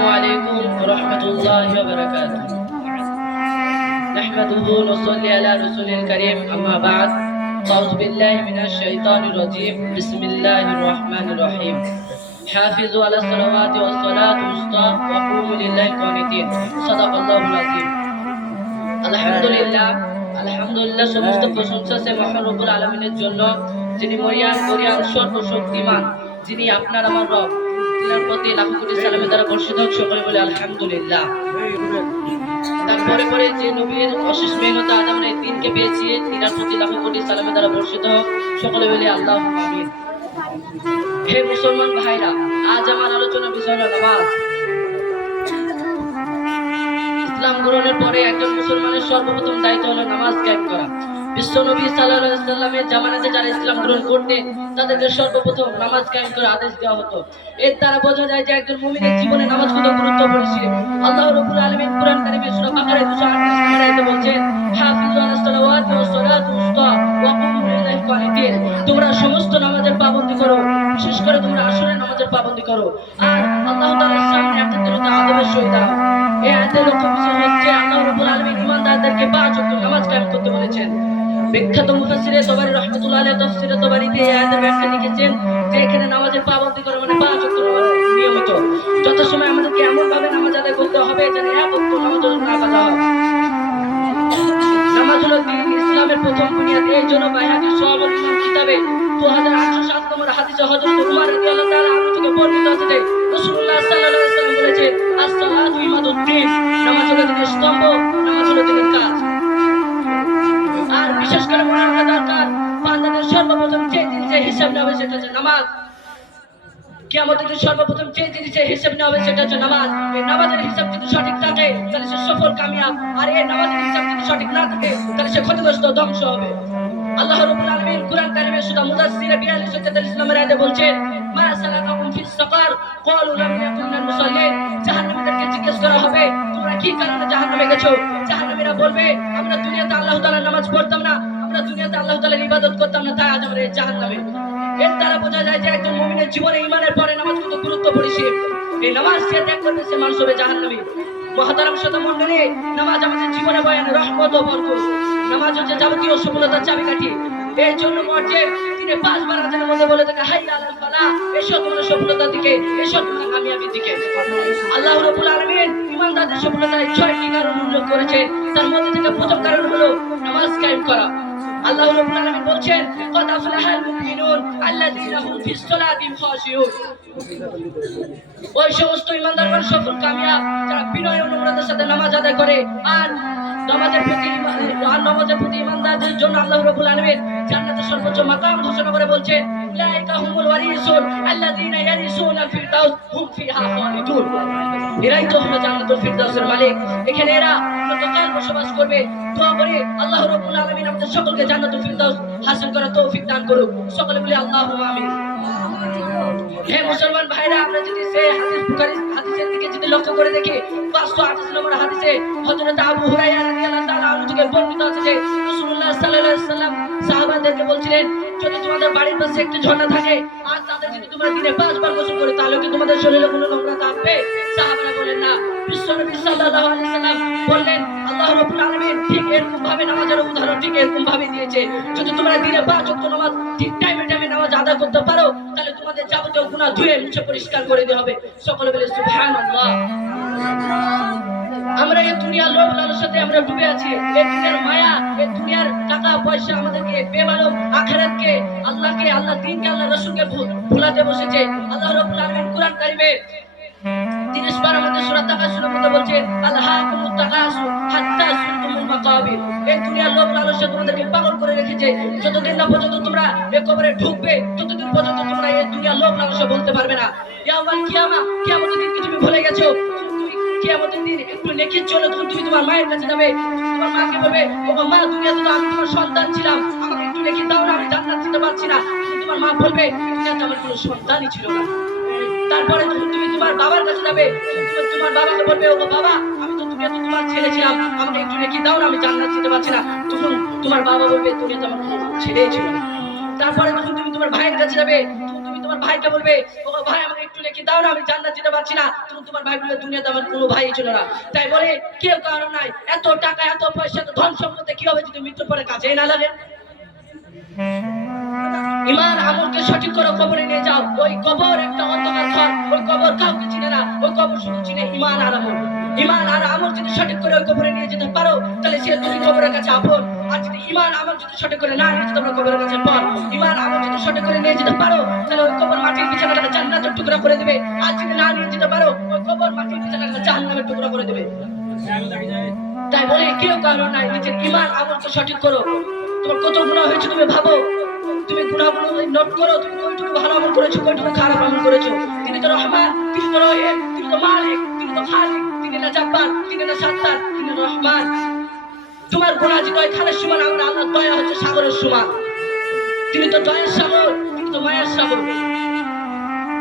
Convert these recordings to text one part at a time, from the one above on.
السلام عليكم ورحمة الله وبركاته نحمده ونصلي على رسول الكريم أما بعد أعوذ بالله من الشيطان الرجيم بسم الله الرحمن الرحيم حافظوا على الصلوات والصلاة الوسطى وقوموا لله قانتين صدق الله العظيم আলহামদুলিল্লাহ আলহামদুলিল্লাহ সমস্ত প্রশংসা সে মহান রব্বুল আলমিনের জন্য যিনি মরিয়ান গরিয়ান সর্বশক্তিমান যিনি আপনার আমার রব প্রতি কোটি বর্ষিত সকলে বলে আলহামদুলিল্লাহ। পরে যে নবীর অশেষ মেহনত আজ আমরা এই দিনকে পেয়েছি প্রতি কোটি বর্ষিত সকলে বলে আল্লাহ হে মুসলমান ভাইরা, আজ আমার আলোচনা বিষয় ইসলাম গ্রহণের পরে একজন মুসলমানের সর্বপ্রথম দায়িত্ব হলো নামাজ কায়েম করা। বিশ্ব নবী সাল্লাল্লাহু সাল্লামের জামানাতে যারা ইসলাম গ্রহণ করতে, তাদেরকে সর্বপ্রথম নামাজ কায়েম করার আদেশ দেওয়া হতো। এর দ্বারা বোঝা যায় যে একজন মুমিনের জীবনে নামাজ কত গুরুত্বপূর্ণ ছিল আল্লাহ রাব্বুল আলামিন কুরআন কারীমে সূরা বাকারা 238 নম্বর আয়াতে বলছেন, হাফিজু কানিতিন তোমরা সমস্ত নামাজের পাবন্দী করো, বিশেষ করে তোমরা আসরের নামাজের পাবন্দী করো। আর আল্লাহ তাআলার সামনে একত্রিত আদবের সহিত দাঁড়াও। এই আয়াতের হচ্ছে বিখ্যাত মুফাসসিরে তবারি রাহমাতুল্লাহ আলাইহি তাফসীরে তবারিতে এই আয়াতের ব্যাখ্যা লিখেছেন যে এখানে নামাজের পাবন্দী করা মানে পাঁচ ওয়াক্ত নামাজ নিয়মিত। যত সময় আমাদেরকে এমন ভাবে নামাজ আদায় করতে হবে যেন এক ওয়াক্ত নামাজ না কাজা হয়। নামাজ হলো দিন ইসলামের প্রথম বুনিয়াদ। এই জন্য বাইহাকি সওয়াবুল ইমাম কিতাবে 2807 নম্বর হাদিসে হযরত উমর রাদিয়াল্লাহু তাআলা আনহু থেকে বর্ণিত আছে যে রাসূলুল্লাহ সাল্লাল্লাহু আলাইহি ওয়াসাল্লাম বলেছেন as-সালাতু ইমাদুদ্দিন নামাজ হলো দিনের স্তম্ভ, নামাজ হলো দিনের কাজ। বিশেষ করে মনে দরকার বান্দাদের সর্বপ্রথম যে জিনিসের হিসাব নেওয়া সেটা নামাজ। দিন সর্বপ্রথম যে জিনিসের হিসাব নেওয়া হবে সেটা হচ্ছে নামাজ। এই নামাজের হিসাব যদি সঠিক থাকে, তাহলে সে সফল, কামিয়াব। আর এই নামাজের হিসাব যদি সঠিক না থাকে, তাহলে সে ক্ষতিগ্রস্ত, ধ্বংস হবে। আল্লাহ রাব্বুল আলামিন কুরআন কারীমে সূরা মুদাসসির 42 43 নম্বর আয়াতে বলছেন, মা সালাকাকুম ফিস সাকার, ক্বালু লাম মিনাল মুসাল্লিন। জাহান্নামীদেরকে জিজ্ঞেস করা হবে, তোমরা কি কারণে জাহান্নামে গেছো? জাহান্নামীরা বলবে, আমরা দুনিয়াতে আল্লাহ তাআলার নামাজ পড়তাম না আমরা দুনিয়াতে আল্লাহ তাআলার এই জাহান্নামে। এর দ্বারা বোঝা যায় যে একজন মুমিনের জীবনে ইমানের পরে নামাজ কত গুরুত্বপূর্ণ এই নামাজ সে ত্যাগ করবে সে মানুষ হবে জাহান্নামী। মহাতারাম শত মন্ডলী নামাজ আমাদের জীবনে বয়ান, রহমত ও বরকত। নামাজ হচ্ছে যাবতীয় সফলতার চাবিকাঠি। এই জন্য মর্জে তিনি পাঁচবার আজানের মধ্যে বলে থাকে, হাই আলাল ফালা, এসো তোমরা সফলতার দিকে, এসো তোমরা কামিয়াবির দিকে। আল্লাহ রাব্বুল আলামিন ইমানদারদের সফলতার ছয়টি কারণ উল্লেখ করেছেন। তার মধ্যে থেকে প্রথম কারণ হলো নামাজ কায়েম করা। আল্লাহ রাব্বুল আলামিন বলছেন, কদ আফলাহাল মুমিনুন আল্লাযীনা হুম ফিস খাশিউন। ওই সমস্ত ইমানদারগণ সফল, কামিয়াব, যারা বিনয় ও নম্রতার সাথে নামাজ আদায় করে, আর নামাজের প্রতি আর নামাজের প্রতি ইমানদারদের জন্য আল্লাহ রাব্বুল আলামিন জান্নাতের সর্বোচ্চ মাকাম ঘোষণা করে বলছেন উলাইকা হুমুল ওয়ারিসুন ইয়ারিসুনাল ফিরদাউস হুম ফিহা খালিদুন। এরাই তো হলো জান্নাতুল ফিরদাউসের মালিক। এখানে এরা কতকাল বসবাস করবে। দোয়া করে আল্লাহ রাব্বুল আলামিন আমাদের সকলকে জান্নাতুল ফিরদাউস হাসিল করার তৌফিক দান করুক। সকলে বলি আল্লাহু আমিন। হে মুসলমান ভাইরা, আমরা যদি সেই হাদিস বুখারী হাদিসের দিকে যদি লক্ষ্য করে দেখি 528 নম্বর হাদিসে হযরত আবু হুরায়রা রাদিয়াল্লাহু তাআলা বর্ণিত আছে যে রাসূলুল্লাহ সাল্লাল্লাহু আলাইহি সাল্লাম সাহাবাদেরকে বলছিলেন, যদি তোমাদের বাড়ির পাশে একটি ঝর্ণা থাকে, আর তাদের যদি তোমরা দিনে পাঁচবার গোসল করে, তাহলে কি তোমাদের শরীরে কোনো নোংরা থাকবে? সাহাবারা বলেন না। সাল্লাল্লাহু আলাইহি বললেন, আল্লাহ রাব্বুল আলামিন ঠিক এরকম ভাবে নামাজের উদাহরণ ঠিক এরকম ভাবে দিয়েছে। যদি তোমরা দিনে পাঁচ ওয়াক্ত নামাজ ঠিক টাইমে টাইমে নামাজ আদা করতে পারো, তাহলে তোমাদের যাবতীয় গুনাহ ধুয়ে মুছে পরিষ্কার করে দেওয়া হবে। সকলে বলে সুবহানাল্লাহ। আমরা এই দুনিয়ার লোভ লালসাতে আমরা ডুবে আছি। এই দুনিয়ার মায়া, এই দুনিয়ার টাকা, পয়সা আমাদেরকে বেমালুম আখিরাতকে, আল্লাহকে, আল্লাহ দিনকে, আল্লাহ রাসূলকে ভুলাতে বসেছে। আল্লাহ রাব্বুল আলামিন কুরআন কারীমে তিরিশ বার আমাদের বলছে তাকাসুর হাত্তা এই দুনিয়ার তোমাদেরকে পাগল করে রেখেছে। যতদিন না পর্যন্ত তোমরা এই কবরে ঢুকবে, ততদিন পর্যন্ত তোমরা এই দুনিয়ার বলতে পারবে না। তুমি ভুলে গেছো? কিয়ামতের দিন একটু নেকির জন্য তখন তুমি তোমার মায়ের কাছে যাবে, তোমার মাকে বলবে ও মা, দুনিয়াতে তো আমি তোমার সন্তান ছিলাম, আমাকে একটু নেকি দাও না, আমি জান্নাত যেতে পারছি না। তোমার মা বলবে, দুনিয়াতে আমার কোনো সন্তানই ছিল না। তারপরে তুমি তোমার বাবার কাছে যাবে তোমার বাবাকে বলবে ও বাবা, আমি তো তুমি তোমার ছেলে ছিলাম, আমাকে একটু রেখে দাও না, আমি জান্নাত যেতে পারছি না। তখন তোমার বাবা বলবে তুমি তো আমার কোনো ছেলেই ছিল তারপরে যখন তুমি তোমার ভাইয়ের কাছে যাবে তুমি তোমার ভাইকে বলবে ও ভাই, আমাকে লিখে দাও না? আমি জান্নাত যেতে পারছি না। তুমি তোমার ভাই বলবে দুনিয়াতে আমার কোনো ভাই ছিল না। তাই বলে কেউ কারণ নাই। এত টাকা, এত পয়সা, এত ধন সম্পত্তি কি হবে যদি মৃত্যুর পরে কাজেই না লাগে? ইমান আমলকে সঠিক করে কবরে নিয়ে যাও। ওই কবর একটা অন্ধকার ঘর। ওই কবর কাউকে চিনে না। ওই কবর শুধু চিনে ইমান আর আমল। ইমান আর আমল যদি সঠিক করে ওই কবরে নিয়ে যেতে পারো, তাহলে সে তুমি কবরের কাছে আপন। আর যদি ইমান আমল যদি সঠিক করে না নিয়ে যেতে পারো, কবরের কাছে পর। ইমান সঠিক করে নিয়ে যেতে পারো, তাহলে ওই কবর মাটির বিছানাটাকে জান্নাতের টুকরা করে দেবে। আর যদি না নিয়ে যেতে পারো, ওই কবর মাটির বিছানাটাকে জাহান্নামের টুকরা করে দেবে। তাই বলে কেউ কারণ নাই, নিজের ইমান আমলকে সঠিক করো। তোমার কত গুণা হয়েছে তুমি ভাবো? তুমি গুণাগুলো নোট করো, তুমি কইটুকু ভালো আমল করেছ কইটুকু খারাপ আমল করেছ? তিনি তো রহমান, তিনি তো রহিম তিনি তো মালিক, তিনি তো খালিক, তিনি না জাব্বার, তিনি না সাত্তার, তিনি রহমান। তোমার গুণা যে নয় খালের সমান আমরা আল্লাহ দয়া হচ্ছে সাগরের সমান তিনি তো দয়ের সাগর, তুমি তো মায়ের সাগর।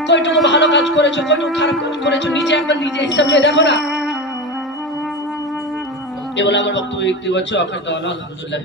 কয়টুকু ভালো কাজ করেছ, কয়টুকু খারাপ কাজ করেছ, নিজে একবার নিজে হিসাব নিয়ে দেখো না। এ আমার বক্তব্য ব্যক্তি হচ্ছে অখাদ্য আলহামদুলিল্লাহ।